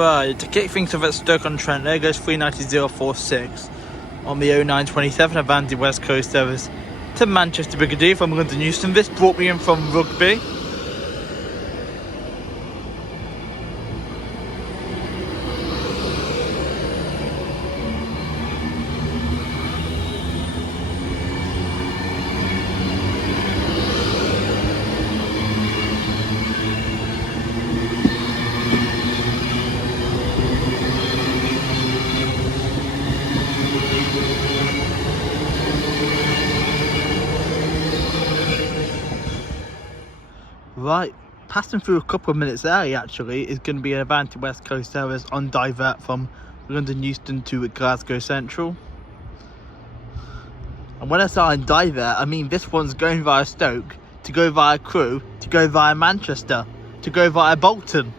Right, to kick things off at Stoke On Trent, there goes 390.046 on the 0927 Avanti West Coast service to Manchester Piccadilly from London Euston. This brought me in from Rugby. Right, passing through a couple of minutes early actually is going to be an Avanti West Coast service on divert from London Euston to Glasgow Central. And when I say on divert, I mean this one's going via Stoke, to go via Crewe, to go via Manchester, to go via Bolton.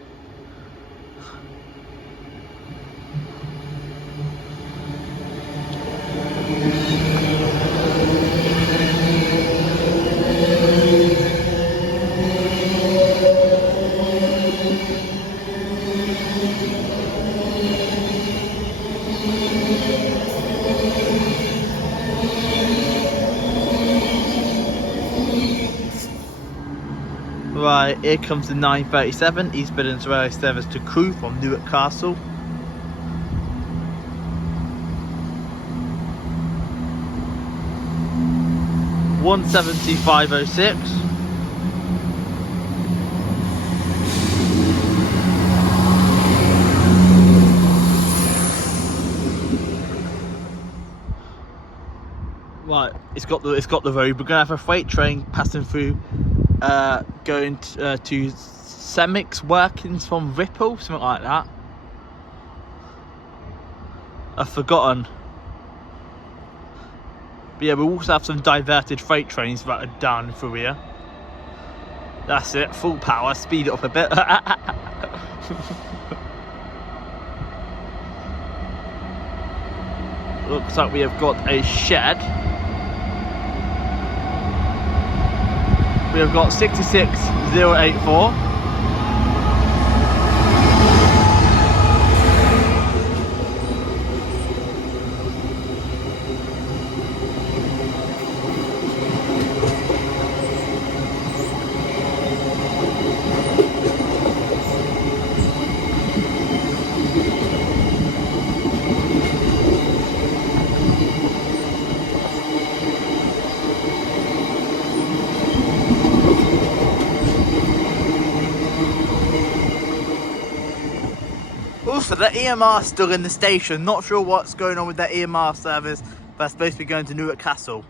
Right, here comes the 937 East Midlands Railway service to Crewe from Newark Castle. (170.506). Right, it's got the road. We're gonna have a freight train passing through, going to Semix workings from Ripple, something like that. I've forgotten. But yeah, we'll also have some diverted freight trains that are down through here. That's it, full power, speed it up a bit. Looks like we have got a shed. We have got 66084. Also, the EMR still in the station. Not sure what's going on with that EMR service, but it's supposed to be going to Newark Castle.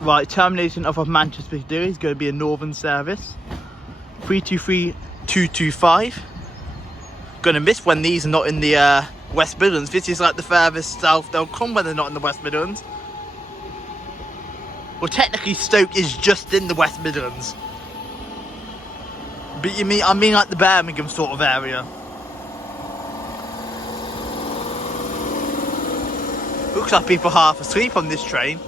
Right, termination of Manchester Piccadilly is going to be a northern service. 323225. Gonna miss when these are not in the West Midlands. This is like the furthest south they'll come when they're not in the West Midlands. Well, technically Stoke is just in the West Midlands. But I mean like the Birmingham sort of area. Looks like people are half asleep on this train.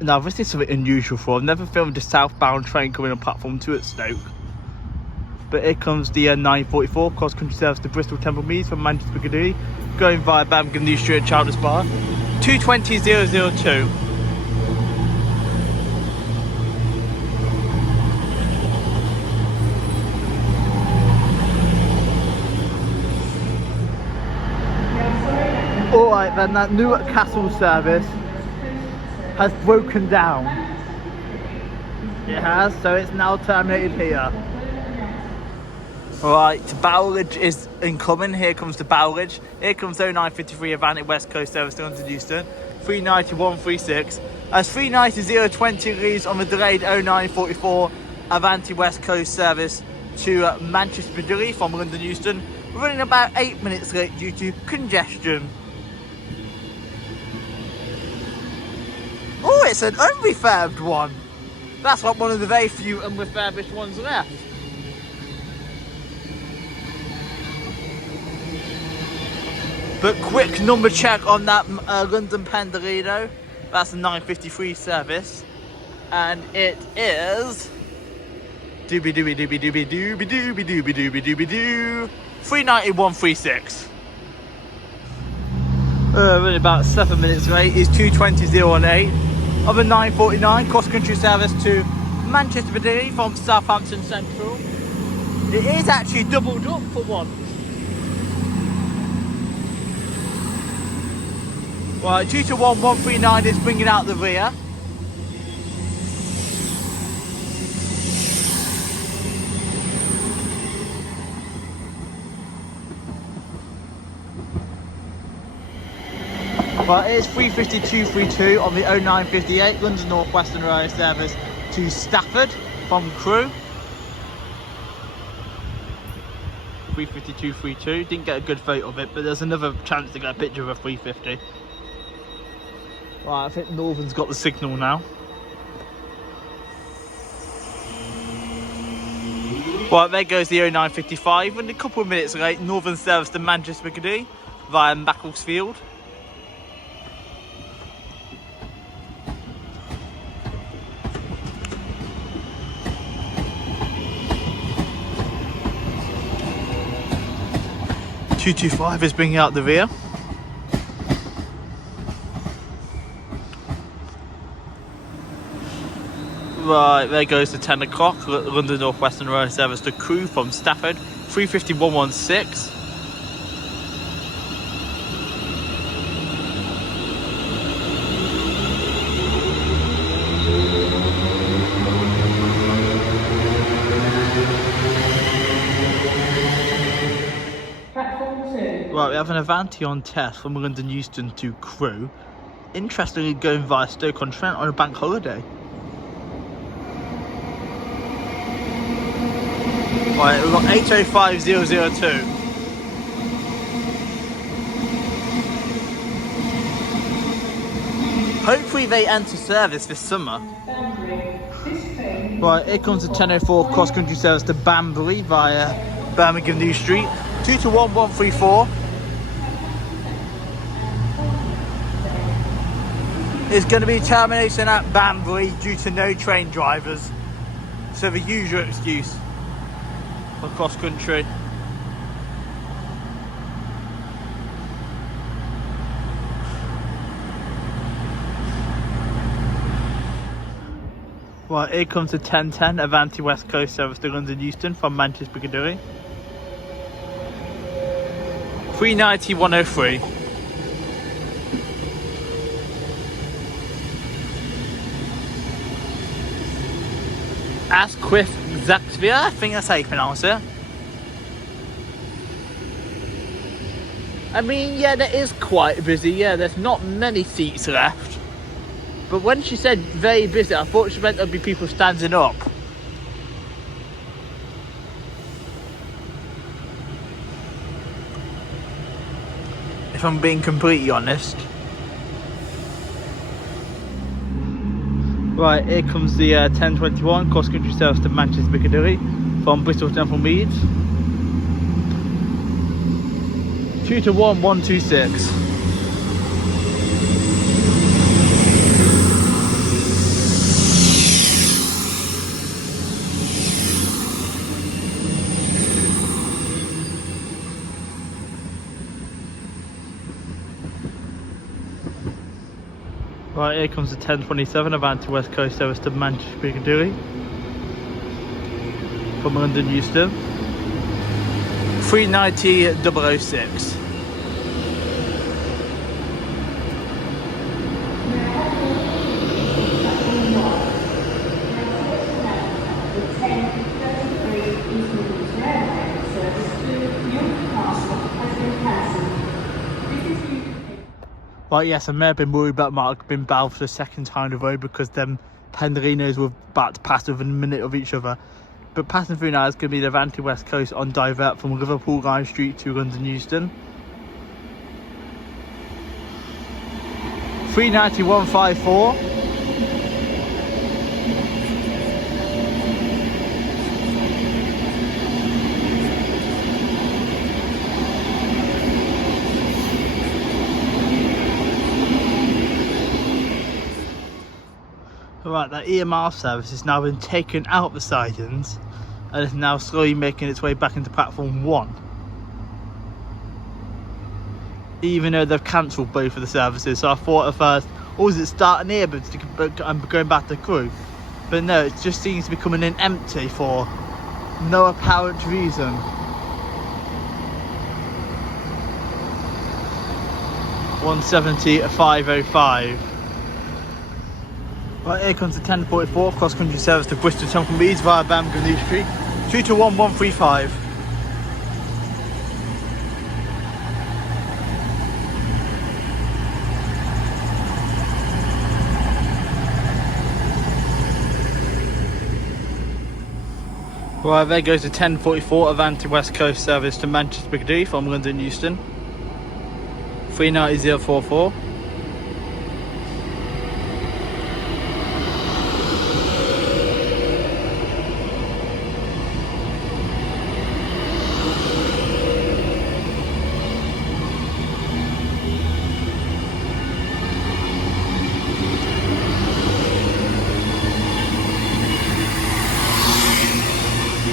Now this is something unusual for. I've never filmed a southbound train coming on platform 2 at Stoke. But here comes the 944 cross-country service to Bristol Temple Meads from Manchester Piccadilly, going via Birmingham New Street and Childers Bar. 220.002. Alright then, that Newark Castle service has broken down. It has, so it's now terminated here. Right, Bowledge is incoming. Here comes the Bowledge. Here comes 0953 Avanti West Coast service to London Euston. 39136. As 390.020 leaves on the delayed 0944 Avanti West Coast service to Manchester Piccadilly from London Euston. Running about 8 minutes late due to congestion. Oh, it's an unrefurbed one. That's like one of the very few unrefurbished ones left. But quick number check on that London Pendolino. That's a 9:53 service, and it is 391.36. We're about 7 minutes late. It's 2:20.08 of a 9:49 cross-country service to Manchester Piccadilly from Southampton Central. It is actually doubled up for once. Right, 2 to 1, 139 is bringing out the rear. Right, it is 3:52.32 on the 09:58 London Northwestern Railway service to Stafford from Crewe. 3:52.32. Didn't get a good photo of it, but there's another chance to get a picture of a 3:50. Right, I think Northern's got the signal now. Right, there goes the 09:55, and a couple of minutes late, Northern service to Manchester Piccadilly via Macclesfield. (225) is bringing out the rear. Right, there goes the 10 o'clock London Northwestern Railway service to Crewe from Stafford, 3:51.16. Right, we have an Avanti on test from London Euston to Crewe. Interestingly, going via Stoke on Trent on a bank holiday. Right, we've got 8:05.002. Hopefully they enter service this summer. Right, here comes the 10:04 cross-country service to Banbury via Birmingham New Street. 2 to 1, 134. There's going to be termination at Banbury due to no train drivers. So the usual excuse for cross-country. Right, here comes the 10:10 Avanti West Coast service to London Euston from Manchester Piccadilly. 3:90.103. Asquith Zaxvia, I think that's how you pronounce it. I mean, yeah, that is quite busy. Yeah, there's not many seats left. But when she said very busy, I thought she meant there'd be people standing up. If I'm being completely honest. Right, here comes the 10:21 cross-country service to Manchester Piccadilly from Bristol Temple Meads. 2 to 1, 126. Right, here comes the 10:27 Avanti West Coast service to Manchester Piccadilly from London Euston. 3:90.006. Right, yes, I may have been worried about might have been bowed for the second time in a row because them Pendolinos were about to pass within a minute of each other. But passing through now is going to be the Avanti West Coast on divert from Liverpool Line Street to London Euston. 3:91.54. Right, that EMR service has now been taken out of the sidings and is now slowly making its way back into platform 1. Even though they've cancelled both of the services, so I thought at first, oh, is it starting here but I'm going back to Crewe? But no, it just seems to be coming in empty for no apparent reason. 170 at 505. Right, here comes the 1044 cross-country service to Bristol Temple Meads via Birmingham New Street, 221 135. Right, there goes the 1044 Avanti West Coast service to Manchester Piccadilly from London Euston, 390044.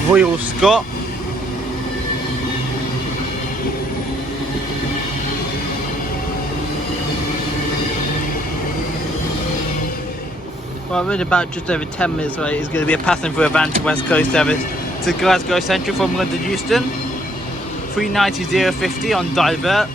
Royal Scot. Well, we're about just over 10 minutes away. It's going to be a passing through Avanti West Coast service to Glasgow Central from London Euston, 390050 on divert.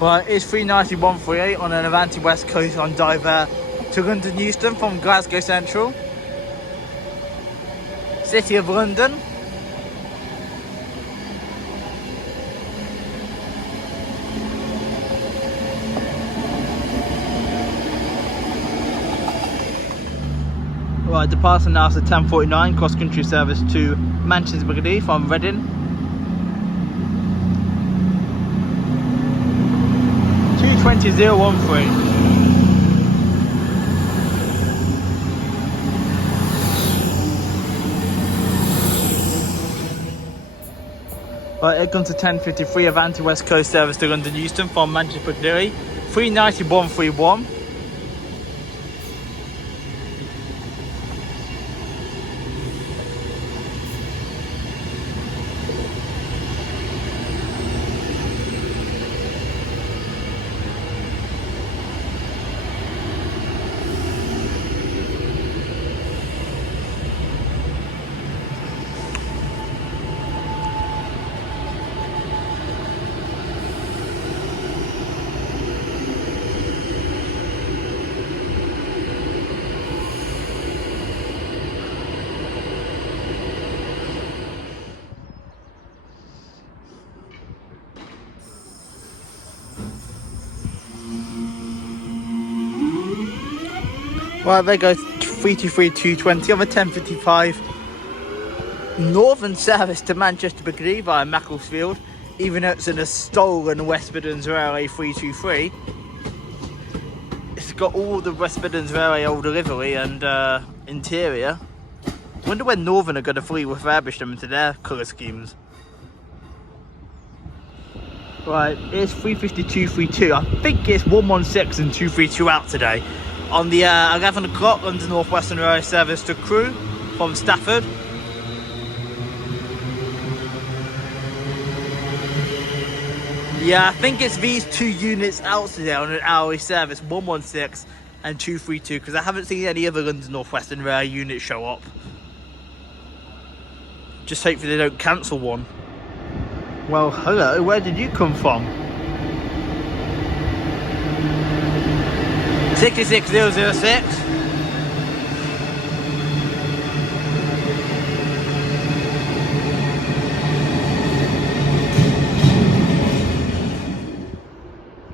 Well, it's 39138 on an Avanti West Coast on divert to London Euston from Glasgow Central, City of London. Right, departing now is the 1049 cross-country service to Manchester Piccadilly from Reading, 22013. Right, here comes the 1053 Avanti West Coast service to London Euston from Manchester Piccadilly, 39131. Right, there goes 323-220 on the 1055 Northern service to Manchester Piccadilly via Macclesfield, even though it's in a stolen West Midlands Railway 323. It's got all the West Midlands Railway old livery and interior. I wonder when Northern are going to fully refurbish them into their colour schemes. Right, it's 352-32. I think it's 116 and 232 out today. On the 11 o'clock on the Northwestern Railway service to Crewe from Stafford. Yeah, I think it's these two units out today on an hourly service, 116 and 232, because I haven't seen any other London Northwestern Railway units show up. Just hopefully they don't cancel one. Well, hello, where did you come from? 66006.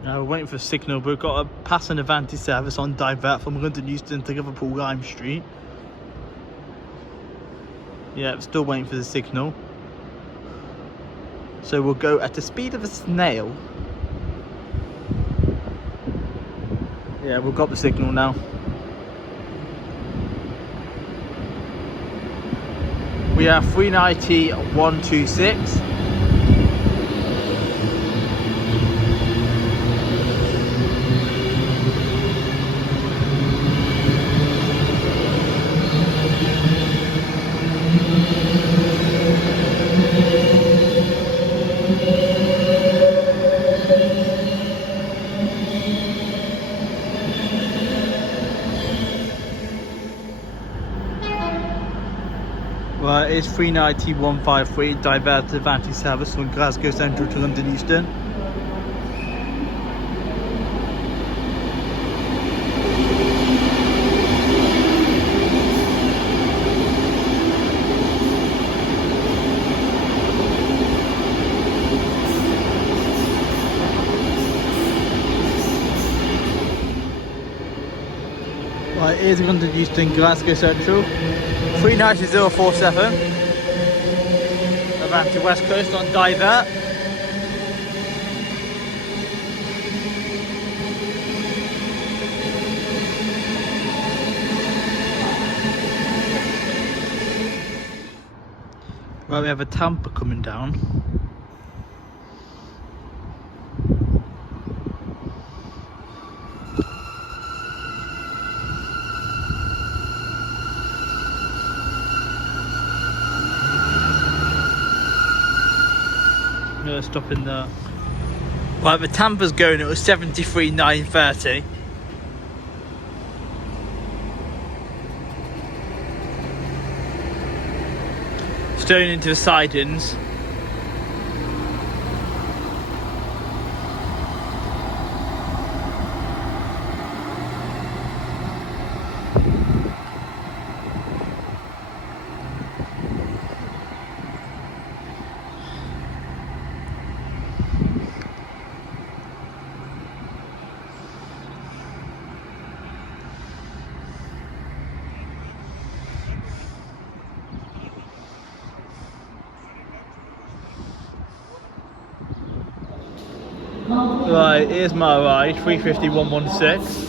Now we're waiting for a signal, but we've got a passing Avanti service on divert from London Euston to Liverpool Lime Street. Yeah, still waiting for the signal. So we'll go at the speed of a snail. Yeah, we've got the signal now. We have 390 126. Right, it's 390 153, diverted Avanti service from Glasgow Central to London Euston. Right, here's London Euston, Glasgow Central. 390047. Avanti West Coast on divert. Right, we have a tamper coming down. Stop in there. Right, the tamper's going, it was 73,930. Stone into the sidings. Right, here's my ride, 350 116.